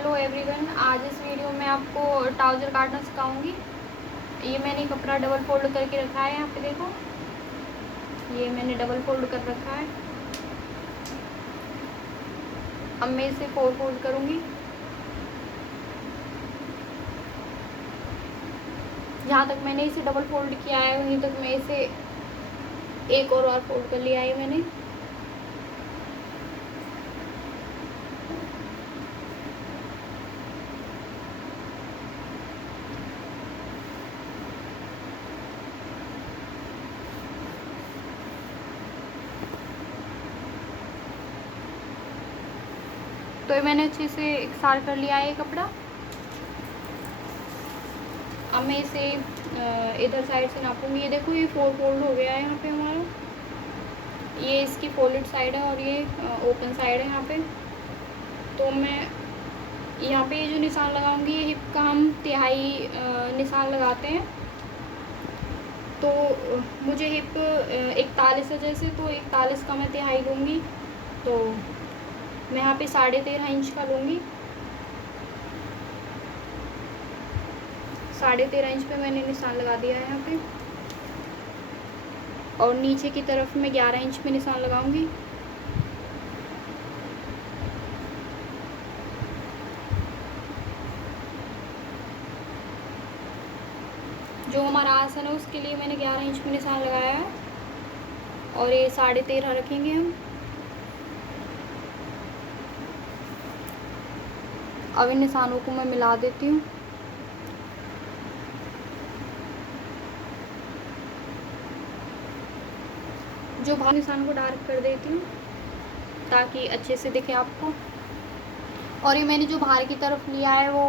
Hello everyone, आज इस video में आपको ट्राउज़र काटना सिखाऊंगी। ये मैंने कपड़ा डबल फोल्ड करके रखा है। यहाँ पे देखो, ये मैंने डबल फोल्ड कर रखा है। अब मैं इसे फोर फोल्ड करूँगी। जहाँ तक मैंने इसे डबल फोल्ड किया है वहीं तक मैं इसे एक और बार फोल्ड कर लिया है मैंने। तो ये मैंने अच्छे से इकसार कर लिया है ये कपड़ा। अब मैं इसे इधर साइड से नापूंगी। ये देखो, ये फोर फोल्ड हो गया है यहाँ पे हमारा। ये इसकी फोल्डेड साइड है और ये ओपन साइड है यहाँ पे। तो मैं यहाँ पे ये जो निशान लगाऊंगी, ये हिप का हम तिहाई निशान लगाते हैं। तो मुझे हिप 41 है जैसे, तो 41 का मैं तिहाई लूँगी। तो मैं यहाँ पे 13.5 इंच का लूँगी। 13.5 इंच पे मैंने निशान लगा दिया है यहाँ पे। और नीचे की तरफ मैं 11 इंच पे निशान लगाऊंगी। जो हमारा आसन है उसके लिए मैंने 11 इंच पे निशान लगाया है। और ये 13.5 रखेंगे हम। अब इन निशानों को मैं मिला देती हूँ। जो भाव निशान को डार्क कर देती हूँ ताकि अच्छे से दिखे आपको। और ये मैंने जो बाहर की तरफ लिया है वो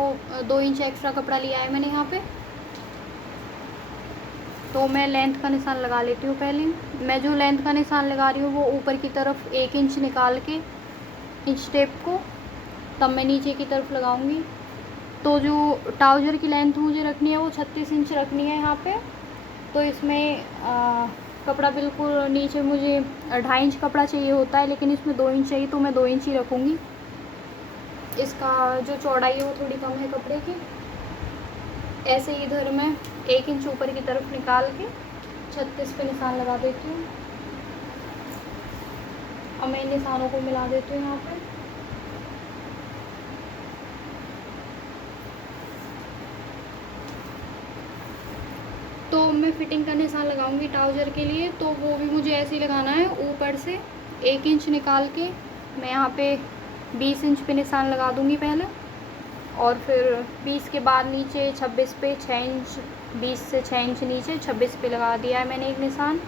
2 इंच एक्स्ट्रा कपड़ा लिया है मैंने यहाँ पे। तो मैं लेंथ का निशान लगा लेती हूँ पहले। मैं जो लेंथ का निशान लगा रही हूँ वो ऊपर की तरफ 1 इंच निकाल के इंच टेप को तब मैं नीचे की तरफ लगाऊंगी। तो जो ट्राउज़र की लेंथ मुझे रखनी है वो 36 इंच रखनी है यहाँ पे। तो इसमें कपड़ा बिल्कुल नीचे मुझे 2.5 इंच कपड़ा चाहिए होता है, लेकिन इसमें 2 इंच चाहिए तो मैं 2 इंच ही रखूँगी। इसका जो चौड़ाई है वो थोड़ी कम है कपड़े की। ऐसे इधर मैं 1 इंच ऊपर की तरफ निकाल के 36 पे निशान लगा देती हूँ। अब मैं इन निशानों को मिला देती हूँ यहाँ पे। तो मैं फिटिंग का निशान लगाऊंगी ट्राउज़र के लिए। तो वो भी मुझे ऐसे ही लगाना है। ऊपर से 1 इंच निकाल के मैं यहाँ पे 20 इंच पे निशान लगा दूँगी पहले। और फिर 20 के बाद नीचे 26 पे 6 इंच, 20 से 6 इंच नीचे 26 पे लगा दिया है मैंने एक निशान।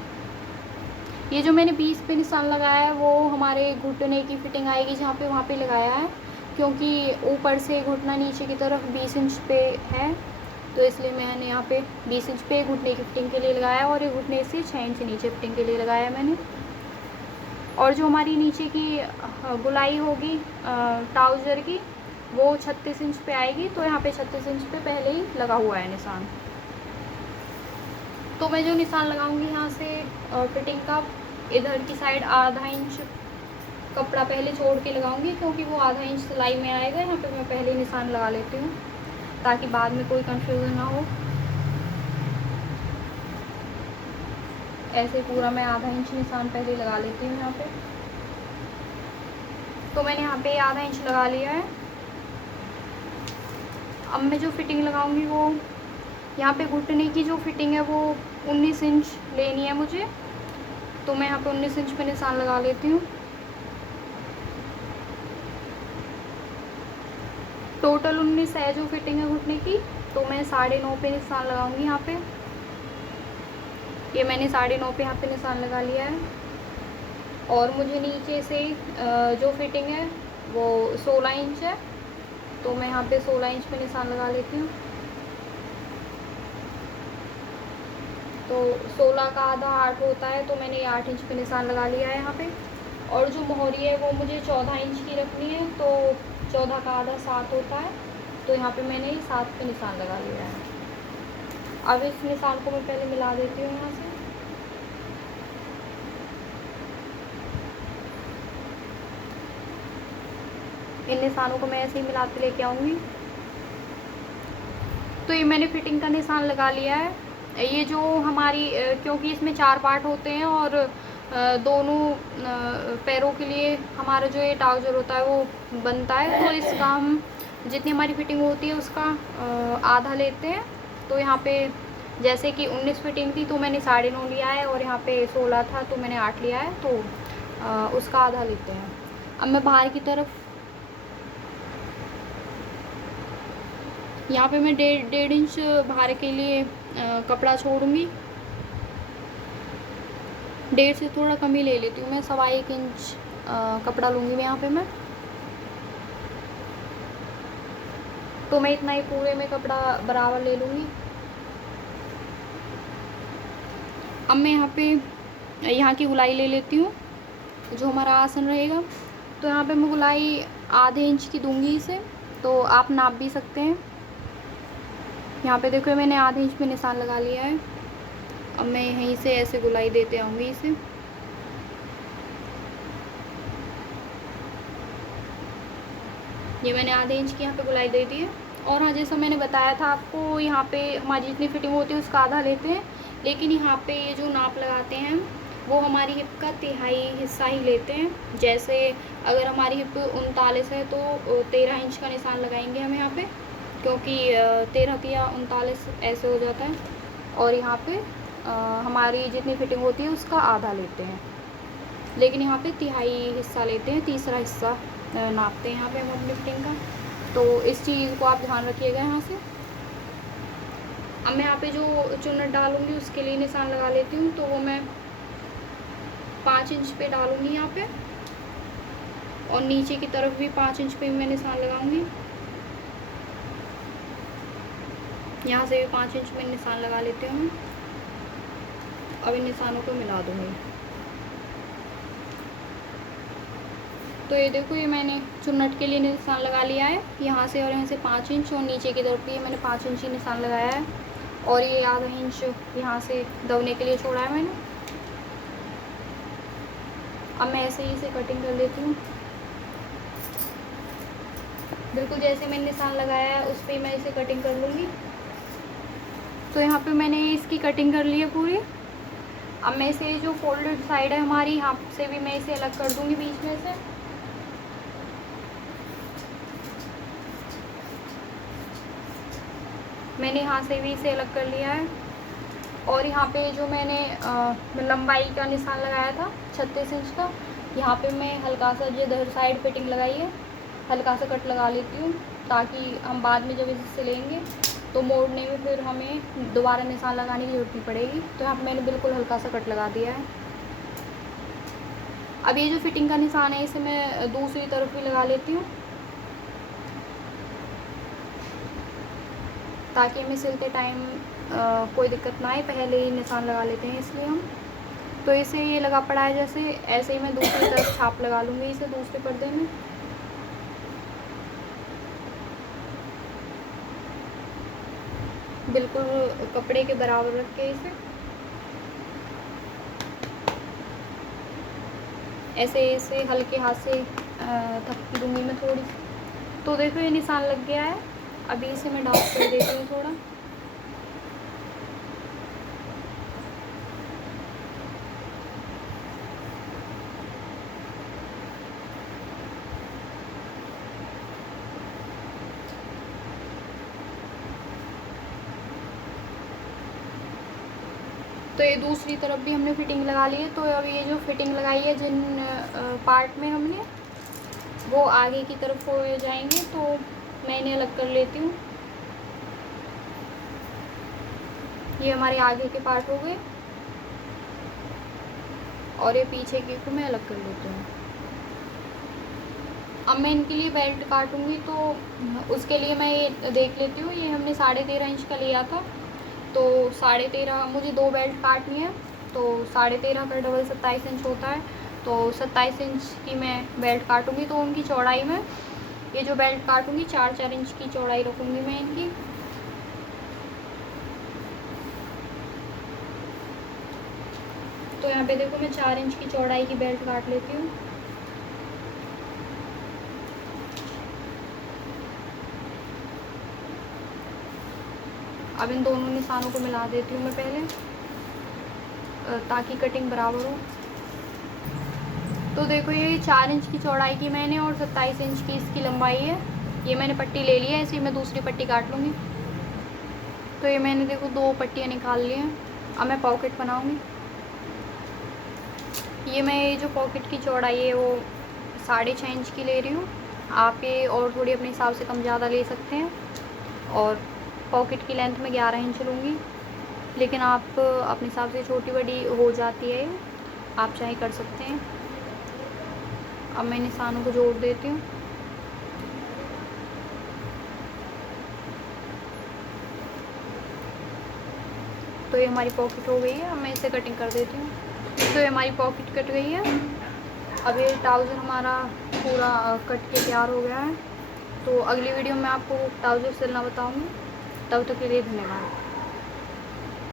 ये जो मैंने 20 पे निशान लगाया है वो हमारे घुटने की फिटिंग आएगी जहाँ पे वहाँ पे लगाया है, क्योंकि ऊपर से घुटना नीचे की तरफ 20 इंच पे है। तो इसलिए मैंने यहाँ पे 20 इंच पे घुटने की फिटिंग के लिए लगाया और ये घुटने से 6 इंच नीचे फिटिंग के लिए लगाया मैंने। और जो हमारी नीचे की गुलाई होगी ट्राउज़र की वो 36 इंच पे आएगी। तो यहाँ पे 36 इंच पे पहले ही लगा हुआ है निशान। तो मैं जो निशान लगाऊंगी यहाँ से फिटिंग का, इधर की साइड आधा इंच कपड़ा पहले छोड़ के लगाऊंगी, क्योंकि वो आधा इंच सिलाई में आएगा। यहाँ पे मैं पहले निशान लगा लेती हूँ ताकि बाद में कोई कंफ्यूजन ना हो। ऐसे पूरा मैं आधा इंच निशान पहले लगा लेती हूँ यहाँ पे। तो मैंने यहाँ पे आधा इंच लगा लिया है। अब मैं जो फिटिंग लगाऊंगी वो यहाँ पे घुटने की जो फिटिंग है वो 19 इंच लेनी है मुझे। तो मैं यहाँ पे 19 इंच पे निशान लगा लेती हूँ। टोटल 19 है जो फिटिंग है घुटने की। तो मैं 9.5 पे निशान लगाऊंगी यहाँ पे। ये मैंने 9.5 पे यहाँ पे निशान लगा लिया है। और मुझे नीचे से जो फिटिंग है वो 16 इंच है। तो मैं यहाँ पे 16 इंच पे निशान लगा लेती हूँ। तो 16 का आधा 8 होता है, तो मैंने 8 इंच पे निशान लगा लिया है यहाँ पे। और जो मोहरी है वो मुझे 14 इंच की रखनी है। तो 14 का आधा 7 होता है। तो यहाँ पे मैंने 7 पे निशान लगा लिया है। अब इस निशान को मैं पहले मिला देती हूँ यहाँ से। इन निशानों को मैं ऐसे ही मिलाते लेके आऊँगी। तो ये मैंने फिटिंग का निशान लगा लिया है। ये जो हमारी क्योंकि इसमें 4 पार्ट होते हैं और दोनों पैरों के लिए हमारा जो ये ट्राउज़र होता है वो बनता है, तो इसका हम जितनी हमारी फिटिंग होती है उसका आधा लेते हैं। तो यहाँ पे जैसे कि 19 फिटिंग थी तो मैंने 9.5 लिया है, और यहाँ पे 16 था तो मैंने 8 लिया है, तो उसका आधा लेते हैं। अब मैं बाहर की तरफ यहाँ पे मैं 1.5 इंच बाहर के लिए कपड़ा छोड़ूंगी। 1.5 से थोड़ा कम ही ले लेती हूँ मैं, 1.25 इंच कपड़ा लूँगी मैं यहाँ पे मैं। तो मैं इतना ही पूरे में कपड़ा बराबर ले लूँगी। अब मैं यहाँ पे यहाँ की गुलाई ले लेती हूँ जो हमारा आसन रहेगा। तो यहाँ पे मैं गुलाई आधे इंच की दूँगी इसे, तो आप नाप भी सकते हैं। यहाँ पे देखो मैंने आधे इंच पे निशान लगा लिया है। अब मैं यहीं से ऐसे गुलाई देते आऊँगी इसे। ये मैंने आधे इंच की यहाँ पे गुलाई दे दी है। और हाँ, जैसा मैंने बताया था आपको, यहाँ पे हमारी जितनी फिटिंग होती है उसका आधा लेते हैं, लेकिन यहाँ पे ये जो नाप लगाते हैं वो हमारी हिप का 1/3 हिस्सा ही लेते हैं। जैसे अगर हमारी हिप 39 है तो 13 इंच का निशान लगाएंगे हम यहाँ पे, क्योंकि 13 या 39 ऐसे हो जाता है। और यहाँ पे हमारी जितनी फिटिंग होती है उसका आधा लेते हैं, लेकिन यहाँ पे 1/3 हिस्सा लेते हैं, तीसरा हिस्सा नापते हैं यहाँ पे हम अपनी फिटिंग का। तो इस चीज़ को आप ध्यान रखिएगा यहाँ से। अब मैं यहाँ पे जो चुन्नट डालूँगी उसके लिए निशान लगा लेती हूँ। तो वो मैं 5 इंच पे डालूँगी यहाँ पे, और नीचे की तरफ भी 5 इंच पे मैं निशान लगाऊँगी। यहाँ से भी 5 इंच में निशान लगा लेते हैं हम। अब इन निशानों को मिला दूँगी। तो ये देखो, ये मैंने चुन्नट के लिए निशान लगा लिया है यहाँ से, और यहाँ से 5 इंच, और नीचे की तरफ भी मैंने 5 इंच ही निशान लगाया है, और ये आधा इंच यहाँ से दबने के लिए छोड़ा है मैंने। अब मैं ऐसे ही इसे कटिंग कर लेती हूँ। बिल्कुल जैसे मैंने निशान लगाया है उस पर मैं इसे कटिंग कर लूँगी। तो यहाँ पे मैंने इसकी कटिंग कर ली है पूरी। अब मैं इसे जो फोल्डेड साइड है हमारी, यहाँ से भी मैं इसे अलग कर दूँगी बीच में से। मैंने यहाँ से भी इसे अलग कर लिया है। और यहाँ पे जो मैंने लंबाई का निशान लगाया था 36 इंच का, यहाँ पे मैं हल्का सा जो इधर साइड फिटिंग लगाई है हल्का सा कट लगा लेती हूँ, ताकि हम बाद में जब इसे सिलेंगे तो मोड़ने में फिर हमें दोबारा निशान लगाने की ज़रूरत नहीं पड़ेगी। तो यहाँ पे मैंने बिल्कुल हल्का सा कट लगा दिया है। अब ये जो फिटिंग का निशान है इसे मैं दूसरी तरफ भी लगा लेती हूँ, ताकि हमें सिलते टाइम कोई दिक्कत ना आए। पहले ही निशान लगा लेते हैं इसलिए हम। तो इसे ये लगा पड़ा है जैसे, ऐसे ही मैं दूसरी तरफ छाप लगा लूँगी इसे दूसरे पर्दे में। बिल्कुल कपड़े के बराबर रख के इसे ऐसे हल्के हाथ से थपकी दूँगी मैं थोड़ी सी। तो देखो ये निशान लग गया है। अभी इसे मैं डाउन कर देती हूँ थोड़ा। तो ये दूसरी तरफ भी हमने फिटिंग लगा ली है। तो अब ये जो फिटिंग लगाई है जिन पार्ट में हमने, वो आगे की तरफ हो जाएंगे, तो मैं इन्हें अलग कर लेती हूँ। ये हमारे आगे के पार्ट हो गए, और ये पीछे के को मैं अलग कर लेती हूँ। अब मैं इनके लिए बेल्ट काटूँगी, तो उसके लिए मैं ये देख लेती हूँ। ये हमने 13.5 इंच का लिया था, तो 13.5 मुझे 2 बेल्ट काटनी है। तो 13.5 का डबल 27 इंच होता है, तो 27 इंच की मैं बेल्ट काटूँगी। तो उनकी चौड़ाई में ये जो बेल्ट काटूँगी 4-4 इंच की चौड़ाई रखूँगी मैं इनकी। तो यहाँ पे देखो मैं 4 इंच की चौड़ाई की बेल्ट काट लेती हूँ। अब इन दोनों निशानों को मिला देती हूँ मैं पहले, ताकि कटिंग बराबर हो। तो देखो ये 4 इंच की चौड़ाई की मैंने और 27 इंच की इसकी लंबाई है। ये मैंने पट्टी ले ली है, ऐसे ही मैं दूसरी पट्टी काट लूँगी। तो ये मैंने देखो 2 पट्टियाँ निकाल ली हैं। अब मैं पॉकेट बनाऊँगी। ये मैं ये जो पॉकेट की चौड़ाई है वो 6.5 इंच की ले रही हूँ। आप ये और थोड़ी अपने हिसाब से कम ज़्यादा ले सकते हैं। और पॉकेट की लेंथ में 11 इंच लूँगी, लेकिन आप अपने हिसाब से छोटी बड़ी हो जाती है, आप चाहे कर सकते हैं। अब मैं निशानों को जोड़ देती हूँ। तो ये हमारी पॉकेट हो गई है। अब मैं इसे कटिंग कर देती हूँ। तो ये हमारी पॉकेट कट गई है। अब ये ट्राउज़र हमारा पूरा कट के तैयार हो गया है। तो अगली वीडियो में आपको ट्राउज़र सिलना बताऊँगी। तब तक के लिए धन्यवाद।